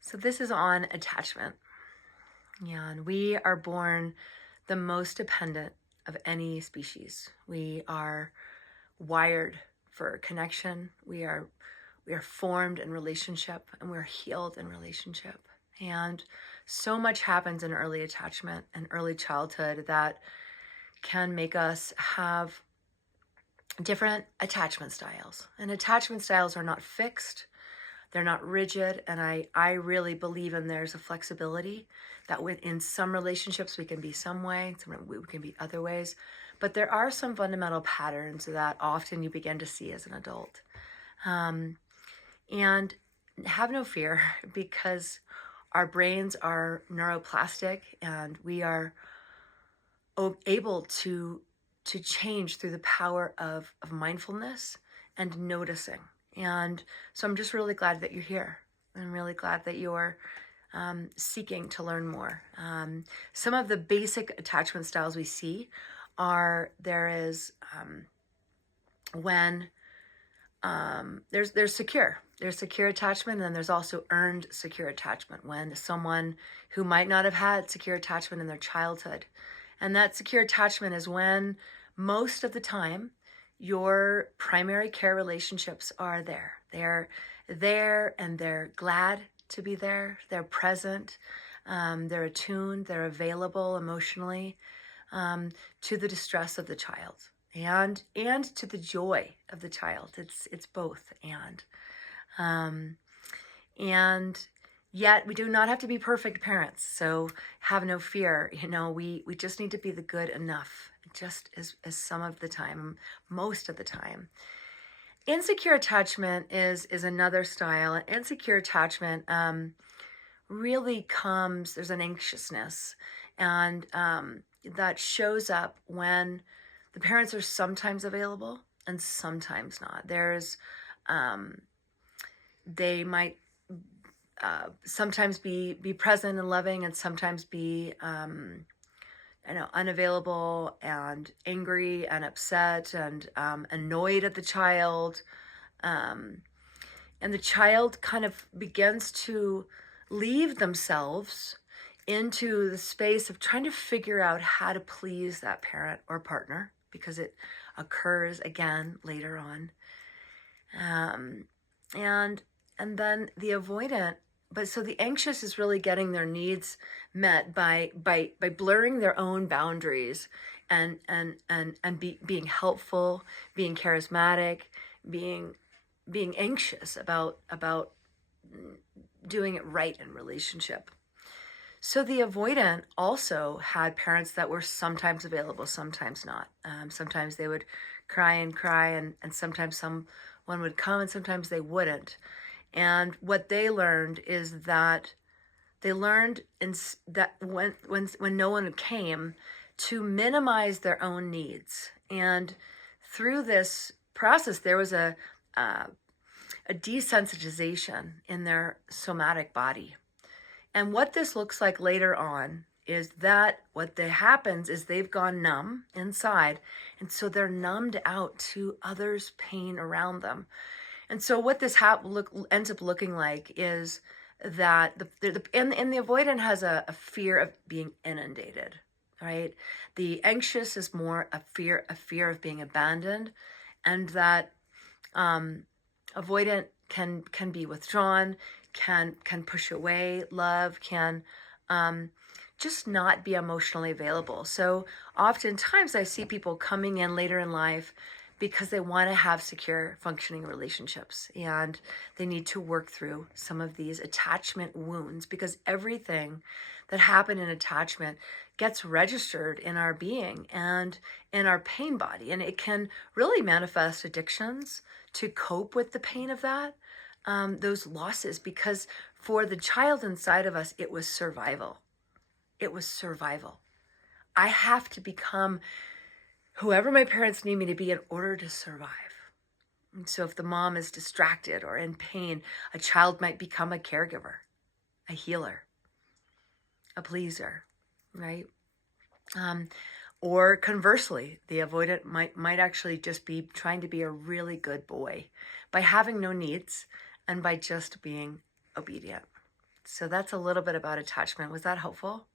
So this is on attachment. Yeah, and we are born the most dependent of any species. We are wired for connection. We are formed in relationship, and we're healed in relationship. And so much happens in early attachment and early childhood that can make us have different attachment styles. And attachment styles are not fixed, they're not rigid. And I really believe in there's a flexibility that in some relationships we can be some way, we can be other ways. But there are some fundamental patterns that often you begin to see as an adult. And have no fear, because our brains are neuroplastic, and we are able to change through the power of mindfulness and noticing. And so I'm just really glad that you're here. I'm really glad that you're seeking to learn more. Some of the basic attachment styles we see are when there's secure attachment, and then there's also earned secure attachment, when someone who might not have had secure attachment in their childhood. And that secure attachment is when most of the time your primary care relationships are there. They're there, and they're glad to be there. They're present. They're attuned. They're available emotionally to the distress of the child and to the joy of the child. It's both and yet we do not have to be perfect parents. So have no fear. We just need to be the good enough, just as some of the time, most of the time. Insecure attachment is another style. Insecure attachment really comes, there's an anxiousness, and that shows up when the parents are sometimes available and sometimes not. They might sometimes be present and loving, and sometimes be unavailable and angry and upset and annoyed at the child. And the child kind of begins to leave themselves into the space of trying to figure out how to please that parent or partner, because it occurs again later on. And then the avoidant, but so the anxious is really getting their needs met by blurring their own boundaries and being helpful, being charismatic, being anxious about doing it right in relationship. So the avoidant also had parents that were sometimes available, sometimes not. Sometimes they would cry, and sometimes someone would come, and sometimes they wouldn't. And what they learned is that that when no one came, to minimize their own needs. And through this process, there was a desensitization in their somatic body. And what this looks like later on is that what happens is they've gone numb inside, and so they're numbed out to others' pain around them. And so what this ends up looking like is that the avoidant has a fear of being inundated, right? The anxious is more a fear of being abandoned, and that avoidant can be withdrawn, can push away love, can just not be emotionally available. So oftentimes I see people coming in later in life because they want to have secure, functioning relationships, and they need to work through some of these attachment wounds, because everything that happened in attachment gets registered in our being and in our pain body, and it can really manifest addictions to cope with the pain of that, those losses, because for the child inside of us, it was survival. It was survival. I have to become whoever my parents need me to be in order to survive. And so if the mom is distracted or in pain, a child might become a caregiver, a healer, a pleaser, right? Or conversely, the avoidant might actually just be trying to be a really good boy by having no needs, and by just being obedient. So that's a little bit about attachment. Was that helpful?